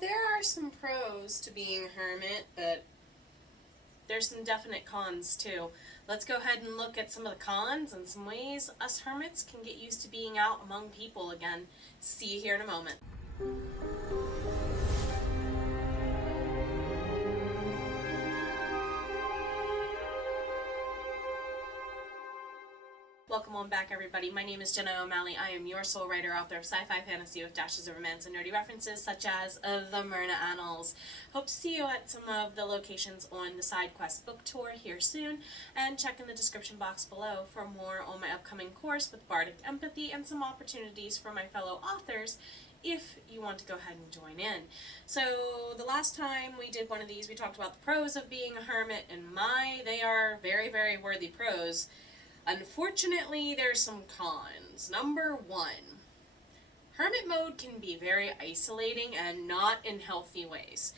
there are some pros to being a hermit, but there's some definite cons too. Let's go ahead and look at some of the cons and some ways us hermits can get used to being out among people again. See you here in a moment. Welcome on back, everybody. My name is Jenna O'Malley. I am your soul writer, author of sci-fi fantasy with dashes of romance and nerdy references such as the Myrna Annals. Hope to see you at some of the locations on the Side Quest book tour here soon, and check in the description box below for more on my upcoming course with Bardic Empathy and some opportunities for my fellow authors if you want to go ahead and join in. So the last time we did one of these, we talked about the pros of being a hermit, and they are very, very worthy pros. Unfortunately, there's some cons. Number 1, hermit mode can be very isolating and not in healthy ways.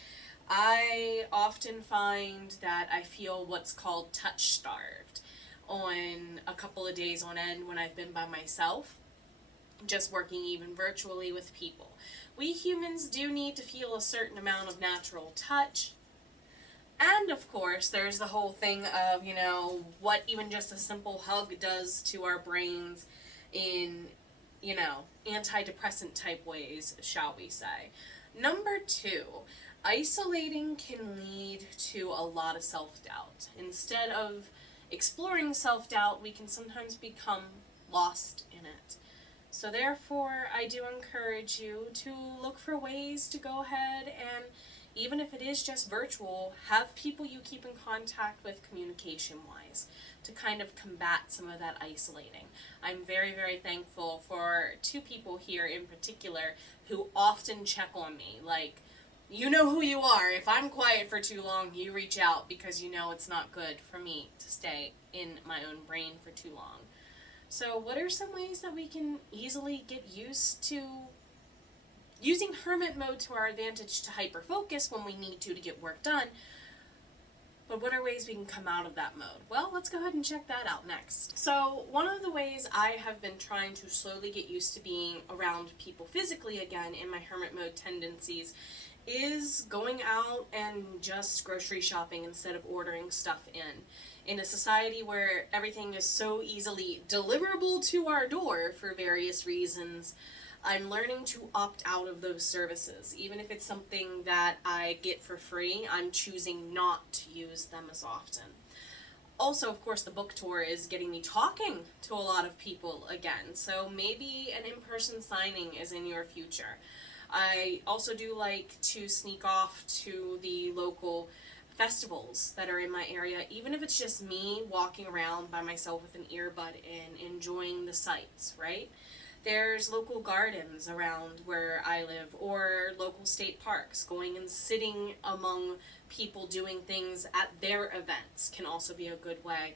I often find that I feel what's called touch starved on a couple of days on end when I've been by myself, just working even virtually with people. We humans do need to feel a certain amount of natural touch. And, of course, there's the whole thing of, what even just a simple hug does to our brains in, antidepressant type ways, shall we say. Number 2, isolating can lead to a lot of self-doubt. Instead of exploring self-doubt, we can sometimes become lost in it. So, therefore, I do encourage you to look for ways to go ahead and, even if it is just virtual, have people you keep in contact with communication-wise to kind of combat some of that isolating. I'm very, very thankful for 2 people here in particular who often check on me. Like, you know who you are. If I'm quiet for too long, you reach out because you know it's not good for me to stay in my own brain for too long. So what are some ways that we can easily get used to using hermit mode to our advantage to hyper-focus when we need to get work done? But what are ways we can come out of that mode? Well, let's go ahead and check that out next. So one of the ways I have been trying to slowly get used to being around people physically again in my hermit mode tendencies is going out and just grocery shopping instead of ordering stuff in. In a society where everything is so easily deliverable to our door for various reasons, I'm learning to opt out of those services. Even if it's something that I get for free, I'm choosing not to use them as often. Also, of course, the book tour is getting me talking to a lot of people again, so maybe an in-person signing is in your future. I also do like to sneak off to the local festivals that are in my area, even if it's just me walking around by myself with an earbud in, enjoying the sights, right? There's local gardens around where I live, or local state parks. Going and sitting among people doing things at their events can also be a good way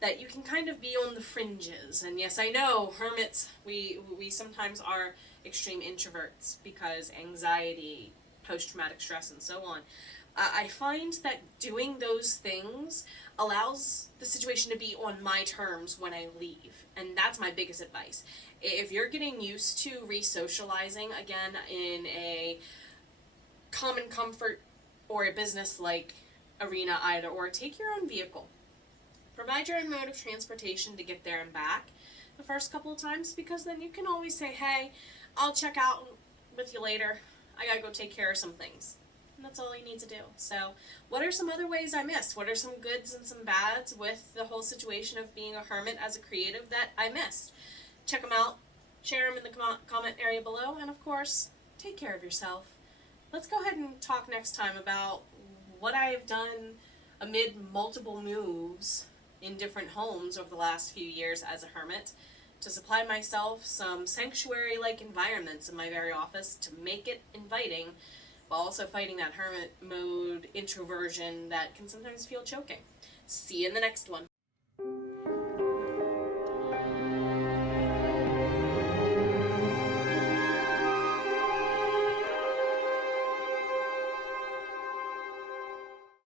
that you can kind of be on the fringes. And yes, I know, hermits, we sometimes are extreme introverts because anxiety, post-traumatic stress, and so on. I find that doing those things allows the situation to be on my terms when I leave, and that's my biggest advice. If you're getting used to re-socializing again in a common comfort or a business-like arena either, or take your own vehicle. Provide your own mode of transportation to get there and back the first couple of times, because then you can always say, hey, I'll check out with you later. I gotta go take care of some things. And that's all you need to do. So what are some other ways I missed? What are some goods and some bads with the whole situation of being a hermit as a creative that I missed? Check them out. Share them in the comment area below. And of course, take care of yourself. Let's go ahead and talk next time about what I have done amid multiple moves in different homes over the last few years as a hermit to supply myself some sanctuary-like environments in my very office to make it inviting, while also fighting that hermit mode introversion that can sometimes feel choking. See you in the next one.